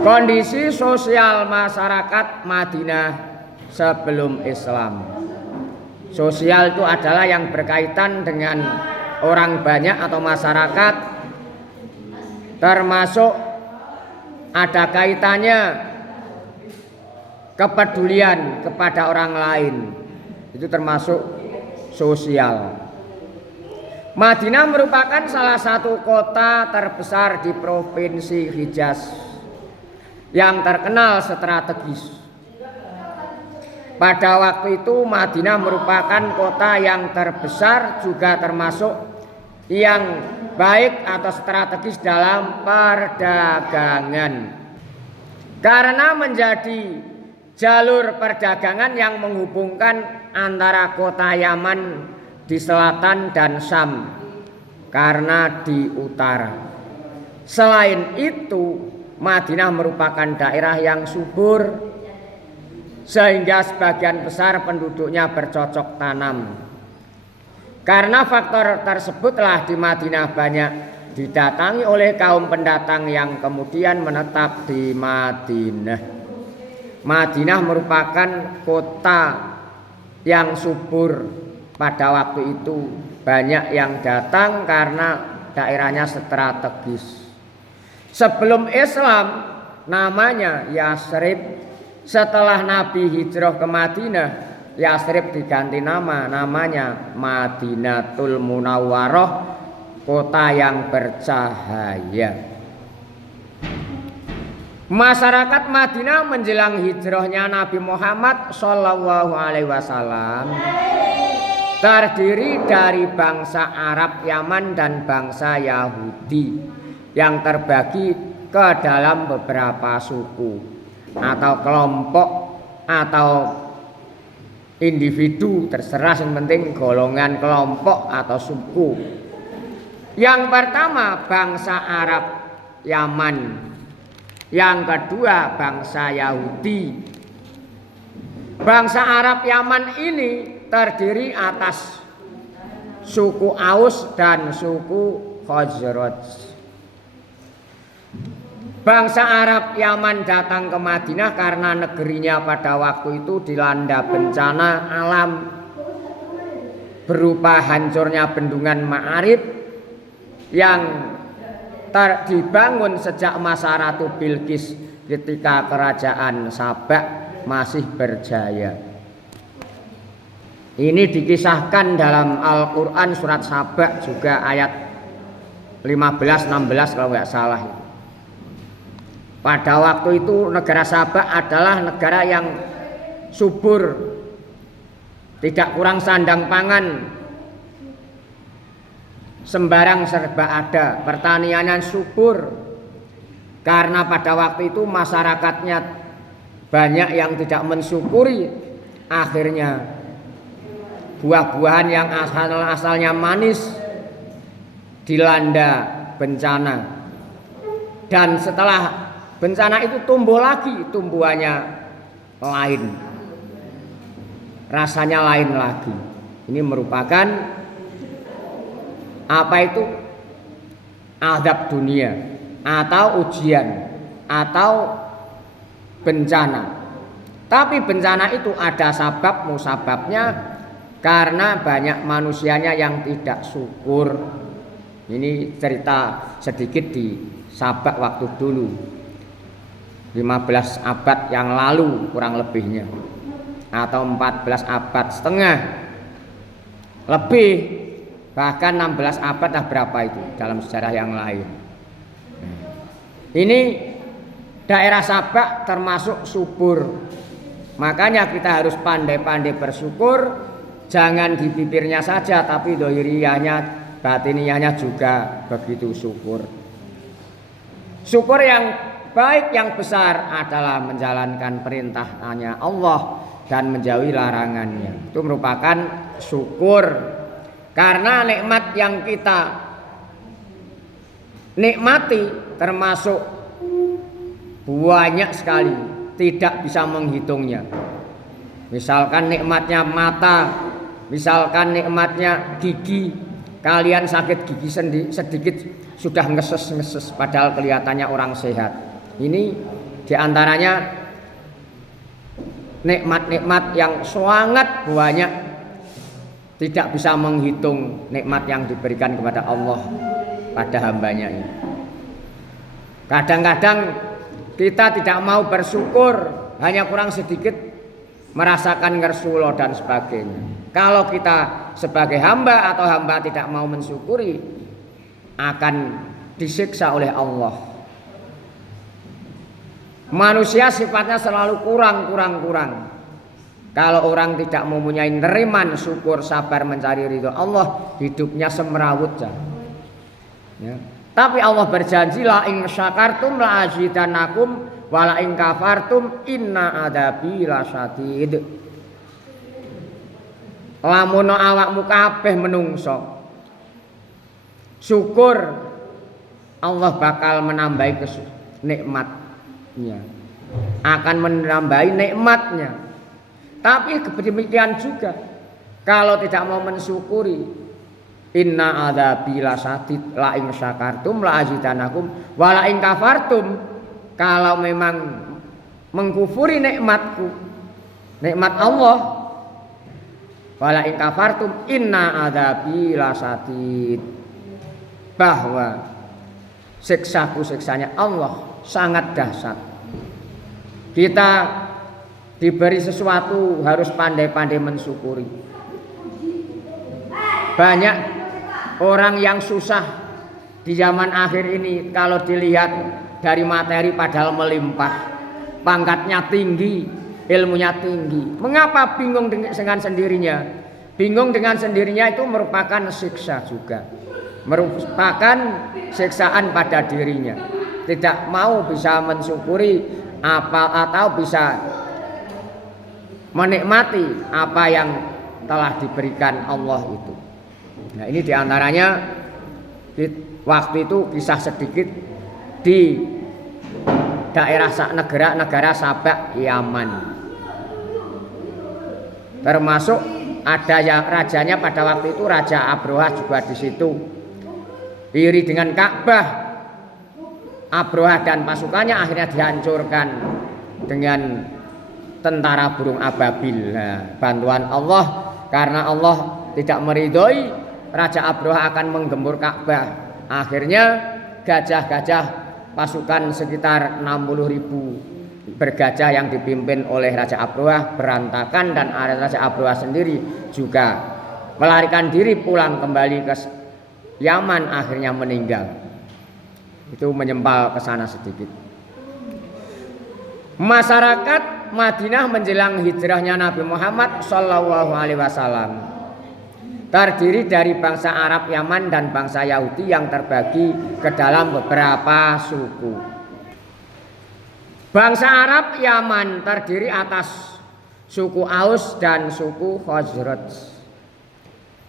Kondisi sosial masyarakat Madinah sebelum Islam. Sosial itu adalah yang berkaitan dengan orang banyak atau masyarakat, termasuk ada kaitannya kepedulian kepada orang lain. Itu termasuk sosial. Madinah merupakan salah satu kota terbesar di provinsi Hijaz yang terkenal strategis. Pada waktu itu Madinah merupakan kota yang terbesar, juga termasuk yang baik atau strategis dalam perdagangan. Karena menjadi jalur perdagangan yang menghubungkan antara kota Yaman di selatan dan Syam karena di utara. Selain itu, Madinah merupakan daerah yang subur sehingga sebagian besar penduduknya bercocok tanam. Karena faktor tersebutlah di Madinah banyak didatangi oleh kaum pendatang yang kemudian menetap di Madinah. Madinah merupakan kota yang subur pada waktu itu, banyak yang datang karena daerahnya strategis. Sebelum Islam namanya Yasrib. Setelah Nabi hijrah ke Madinah, Yasrib diganti namanya Madinatul Munawwarah, kota yang bercahaya. Masyarakat Madinah menjelang hijrahnya Nabi Muhammad SAW terdiri dari bangsa Arab Yaman dan bangsa Yahudi yang terbagi ke dalam beberapa suku atau kelompok atau individu, terserah, yang penting golongan kelompok atau suku. Yang pertama bangsa Arab Yaman, yang kedua bangsa Yahudi. Bangsa Arab Yaman ini terdiri atas suku Aus dan suku Khazraj. Bangsa Arab Yaman datang ke Madinah karena negerinya pada waktu itu dilanda bencana alam berupa hancurnya bendungan Ma'arib yang dibangun sejak masa Ratu Bilqis ketika kerajaan Sabak masih berjaya. Ini dikisahkan dalam Al-Quran surat Sabak juga ayat 15-16 kalau nggak salah. Pada waktu itu negara Sabak adalah negara yang subur, tidak kurang sandang pangan, sembarang serba ada, pertaniannya subur. Karena pada waktu itu masyarakatnya banyak yang tidak mensyukuri, akhirnya buah-buahan yang asalnya manis dilanda bencana. Dan setelah bencana itu tumbuh lagi, tumbuhannya lain, rasanya lain lagi. Ini merupakan apa itu? Azab dunia atau ujian atau bencana. Tapi bencana itu ada sabab musababnya, karena banyak manusianya yang tidak syukur. Ini cerita sedikit di Sabak waktu dulu, 15 abad yang lalu kurang lebihnya, atau 14 abad setengah lebih, bahkan 16 abad lah berapa itu dalam sejarah yang lain. Ini daerah Sabak termasuk subur, makanya kita harus pandai-pandai bersyukur, jangan di bibirnya saja tapi dohiriyahnya, batiniyahnya juga begitu syukur. Syukur yang baik, yang besar adalah menjalankan perintahnya Allah dan menjauhi larangannya. Itu merupakan syukur. Karena nikmat yang kita nikmati termasuk banyak sekali, tidak bisa menghitungnya. Misalkan nikmatnya mata, misalkan nikmatnya gigi. Kalian sakit gigi sedikit sudah ngeses-ngeses padahal kelihatannya orang sehat. Ini Di antaranya nikmat-nikmat yang sangat banyak, tidak bisa menghitung nikmat yang diberikan kepada Allah pada hambanya ini. Kadang-kadang kita tidak mau bersyukur, hanya kurang sedikit merasakan ngersulo dan sebagainya. Kalau kita sebagai hamba atau hamba tidak mau mensyukuri, akan disiksa oleh Allah. Manusia sifatnya selalu kurang. Kalau orang tidak mempunyai neriman, syukur, sabar, mencari ridho Allah, hidupnya semrawut ya. Tapi Allah berjanji, la in syakartum la azidanakum wa la in kafartum inna adzabi lasyadid. Lamun awakmu kabeh menungso syukur, Allah bakal menambahi nikmatnya, akan menambahi nikmatnya. Tapi demikian juga kalau tidak mau mensyukuri, inna adzabi lasyadid, la in syakartum la azidanakum wa la in kafartum, kalau memang mengkufuri nikmatku, nikmat Allah, wala in kafartum inna adzabi lasyadid, bahwa siksanya Allah sangat dahsyat. Kita diberi sesuatu harus pandai-pandai mensyukuri. Banyak orang yang susah di zaman akhir ini, kalau dilihat dari materi padahal melimpah, pangkatnya tinggi, ilmunya tinggi. Mengapa bingung dengan sendirinya? Bingung dengan sendirinya itu merupakan siksa juga, merupakan siksaan pada dirinya. Tidak mau bisa mensyukuri atau bisa menikmati apa yang telah diberikan Allah itu. Nah, ini diantaranya waktu itu kisah sedikit di daerah negara Sabak, Yaman. Termasuk ada yang rajanya pada waktu itu, Raja Abroha juga di situ. Iri dengan Ka'bah, Abroha dan pasukannya akhirnya dihancurkan dengan tentara burung ababil. Nah, bantuan Allah, karena Allah tidak meridhoi, Raja Abroha akan menggembur Ka'bah. Akhirnya gajah-gajah pasukan sekitar 60.000 bergajah yang dipimpin oleh Raja Abroha berantakan, dan Raja Abroha sendiri juga melarikan diri pulang kembali ke Yaman, akhirnya meninggal. Itu menyempal ke sana sedikit. Masyarakat Madinah menjelang hijrahnya Nabi Muhammad Shallallahu Alaihi Wasallam terdiri dari bangsa Arab Yaman dan bangsa Yahudi yang terbagi ke dalam beberapa suku. Bangsa Arab Yaman terdiri atas suku Aus dan suku Khazraj.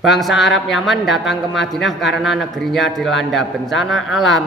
Bangsa Arab Yaman datang ke Madinah karena negerinya dilanda bencana alam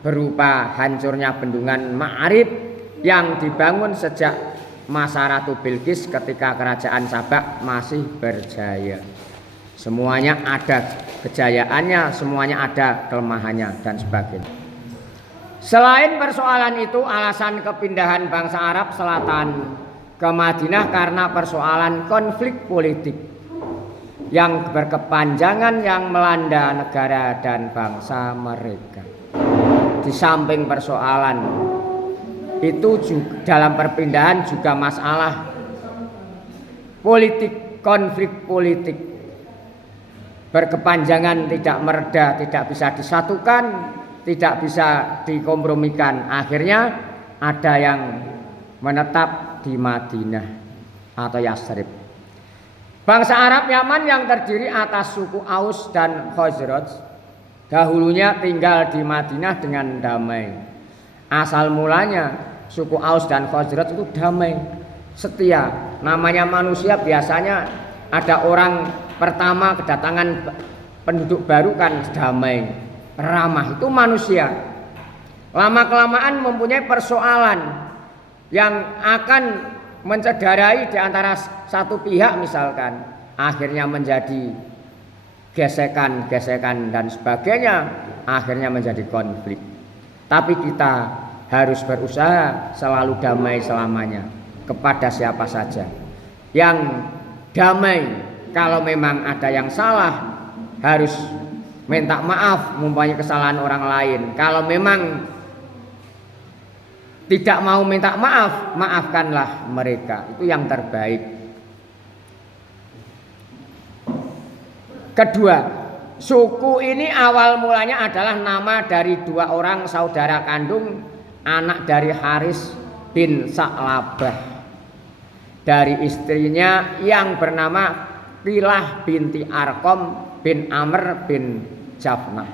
berupa hancurnya bendungan Ma'rib yang dibangun sejak masa Ratu Bilqis ketika kerajaan Sabak masih berjaya. Semuanya ada kejayaannya, semuanya ada kelemahannya dan sebagainya. Selain persoalan itu, alasan kepindahan bangsa Arab Selatan ke Madinah karena persoalan konflik politik yang berkepanjangan yang melanda negara dan bangsa mereka. Di samping persoalan itu juga, dalam perpindahan juga masalah politik, konflik politik berkepanjangan, tidak mereda, tidak bisa disatukan, tidak bisa dikompromikan. Akhirnya ada yang menetap di Madinah atau Yasrib. Bangsa Arab Yaman yang terdiri atas suku Aus dan Khazraj dahulunya tinggal di Madinah dengan damai. Asal mulanya suku Aus dan Khazraj itu damai, setia. Namanya manusia biasanya ada orang pertama kedatangan penduduk baru kan damai, ramah, itu manusia. Lama kelamaan mempunyai persoalan yang akan mencederai di antara satu pihak misalkan, akhirnya menjadi gesekan dan sebagainya, akhirnya menjadi konflik. Tapi kita harus berusaha selalu damai selamanya kepada siapa saja. Yang damai kalau memang ada yang salah harus minta maaf mempunyai kesalahan orang lain. Kalau memang tidak mau minta maaf, maafkanlah mereka. Itu yang terbaik. Kedua, suku ini awal mulanya adalah nama dari dua orang saudara kandung anak dari Haris bin Sa'labah. Dari istrinya yang bernama Pilah binti Arqam bin Amr bin Jafnah.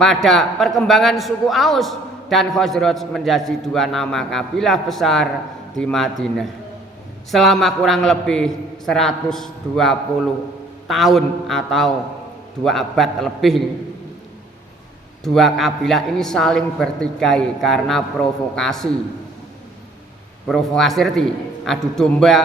Pada perkembangan suku Aus dan Khazraj menjadi dua nama kabilah besar di Madinah. Selama kurang lebih 120 tahun atau 2 abad lebih, dua kabilah ini saling bertikai karena provokasi adu domba,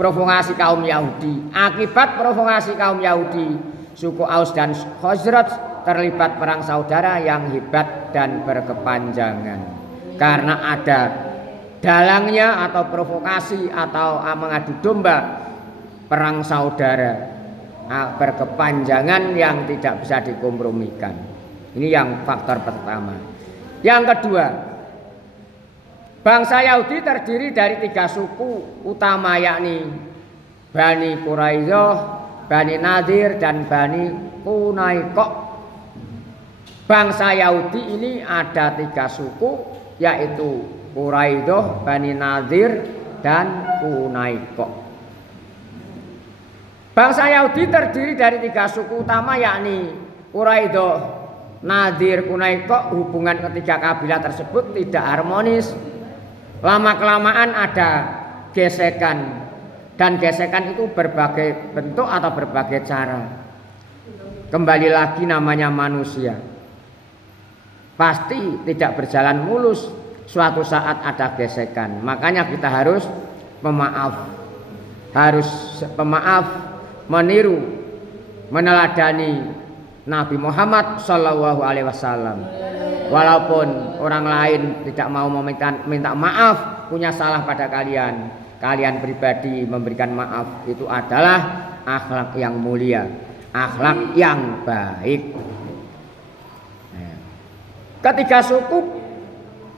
provokasi kaum Yahudi. Akibat provokasi kaum Yahudi, suku Aus dan Khazraj terlibat perang saudara yang hebat dan berkepanjangan. Karena ada dalangnya atau provokasi atau mengadu domba, perang saudara berkepanjangan yang tidak bisa dikompromikan. Ini yang faktor pertama. Yang kedua, bangsa Yahudi terdiri dari 3 suku utama, yakni Bani Quraidah, Bani Nadir, dan Bani Qunaiqah. Bangsa Yahudi ini ada 3 suku, yaitu Quraidah, Bani Nadir, dan Qunaiqah. Bangsa Yahudi terdiri dari 3 suku utama, yakni Quraidah, Nadir, Qunaiqah. Hubungan ketiga kabilah tersebut tidak harmonis. Lama-kelamaan ada gesekan, dan gesekan itu berbagai bentuk atau berbagai cara. Kembali lagi namanya manusia, pasti tidak berjalan mulus. Suatu saat ada gesekan, makanya kita harus pemaaf, meniru, meneladani Nabi Muhammad Shallallahu Alaihi Wasallam. Walaupun orang lain tidak mau minta maaf, punya salah pada kalian, kalian pribadi memberikan maaf, itu adalah akhlak yang mulia, akhlak yang baik. Ketiga suku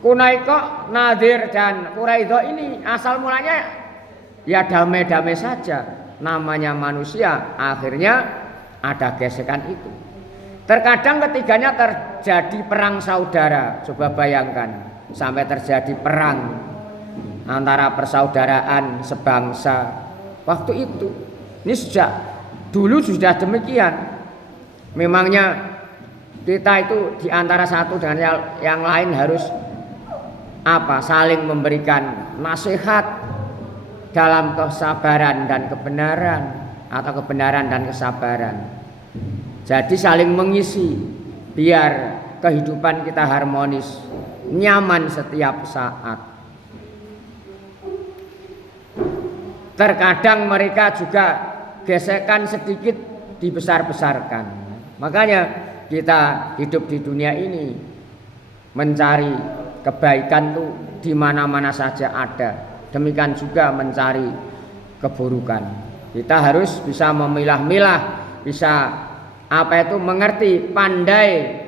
Qunaiqah, Nadir, dan Quraidah ini asal mulanya ya damai-damai saja, namanya manusia, akhirnya ada gesekan itu. Terkadang ketiganya terjadi perang saudara. Coba bayangkan, sampai terjadi perang antara persaudaraan sebangsa waktu itu. Ini sejak dulu sudah demikian. Memangnya kita itu di antara satu dengan yang lain harus saling memberikan nasihat dalam kesabaran dan kebenaran, atau kebenaran dan kesabaran. Jadi saling mengisi biar kehidupan kita harmonis, nyaman setiap saat. Terkadang mereka juga gesekan sedikit dibesar-besarkan. Makanya kita hidup di dunia ini mencari kebaikan tuh di mana-mana saja ada. Demikian juga mencari keburukan. Kita harus bisa memilah-milah, bisa mengerti, pandai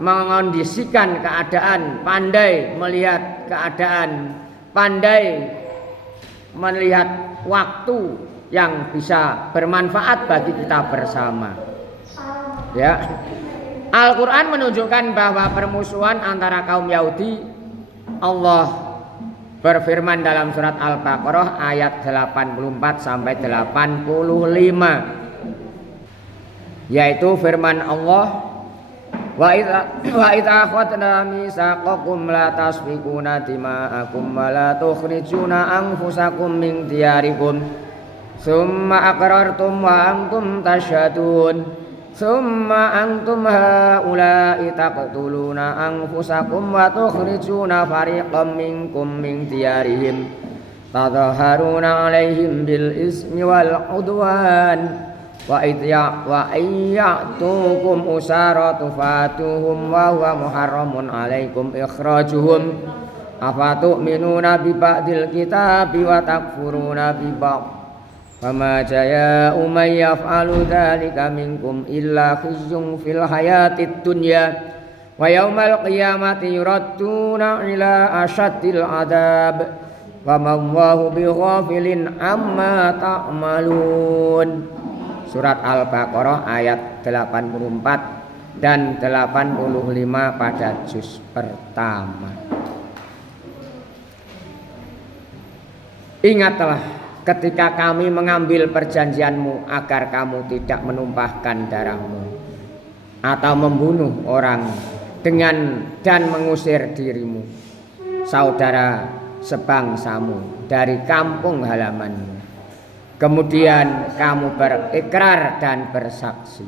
mengondisikan keadaan, pandai melihat keadaan, pandai melihat waktu yang bisa bermanfaat bagi kita bersama. Ya. Al-Quran menunjukkan bahwa permusuhan antara kaum Yahudi, Allah berfirman dalam surat Al-Baqarah ayat 84 sampai 85. Yaitu firman Allah, wa idza akhadna mitsaqakum la tasfikuna dima'akum wa la tukhrijuna anfusakum min diyarikum summa aqrartum wa antum tashhadun summa antum haula'i taqtuluna anfusakum wa tukhrijuna fariqam minkum min diyarihim tadhaharuna 'alaihim bil ismi wal 'udwan wa iyyatukum usaratu fatuhum wa huwa muharramun alaikum ikhrajuhum afatu'minuna bi ba'dil kitabi wa takfuruna bi ba'd fama jaya'u may yaf'alu dzalika minkum illa khizyun fil hayatid dunya wa yaumal qiyamati yuradduna ila asyaddil adzab wa ma Allahu bighafilin amma ta'malun. Surat Al-Baqarah ayat 84 dan 85 pada juz pertama. Ingatlah ketika kami mengambil perjanjianmu agar kamu tidak menumpahkan darahmu atau membunuh orang dan mengusir dirimu, saudara sebangsamu dari kampung halamanmu. Kemudian kamu berikrar dan bersaksi.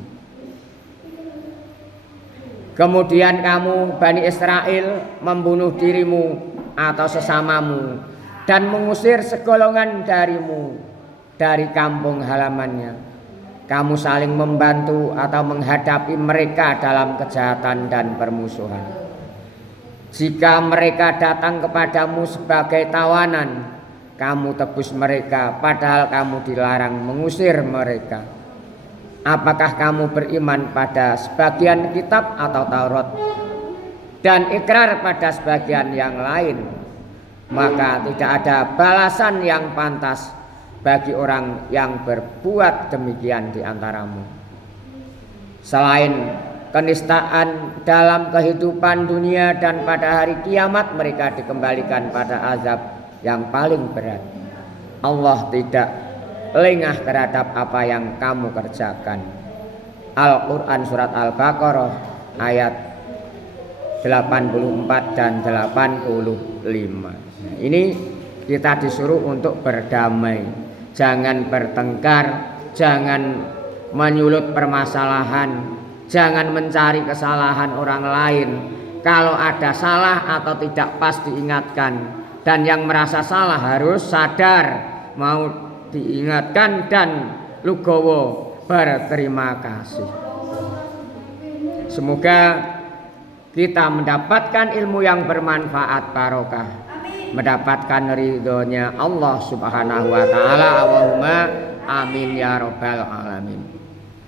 Kemudian kamu Bani Israel membunuh dirimu atau sesamamu dan mengusir segolongan darimu dari kampung halamannya. Kamu saling membantu atau menghadapi mereka dalam kejahatan dan permusuhan. Jika mereka datang kepadamu sebagai tawanan, kamu tebus mereka padahal kamu dilarang mengusir mereka. Apakah kamu beriman pada sebagian kitab atau Taurat dan ikrar pada sebagian yang lain? Maka tidak ada balasan yang pantas bagi orang yang berbuat demikian di antaramu selain kenistaan dalam kehidupan dunia, dan pada hari kiamat mereka dikembalikan pada azab yang paling berat. Allah tidak lengah terhadap apa yang kamu kerjakan. Al-Quran surat Al-Baqarah ayat 84 dan 85. Ini kita disuruh untuk berdamai, jangan bertengkar, jangan menyulut permasalahan, jangan mencari kesalahan orang lain. Kalau ada salah atau tidak pas diingatkan, dan yang merasa salah harus sadar, mau diingatkan dan lugowo berterima kasih. Semoga kita mendapatkan ilmu yang bermanfaat barokah, mendapatkan ridhonya Allah Subhanahu wa taala. Allahumma amin ya rabbal alamin.